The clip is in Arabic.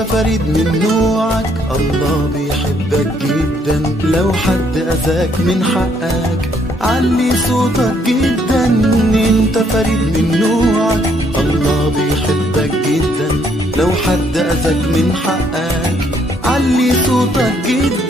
انت فريد من نوعك، الله بيحبك جدا. لو حد اذاك من حقك علي صوتك جدا. انت فريد من نوعك، الله بيحبك جدا. لو حد اذاك من حقك علي صوتك جدا.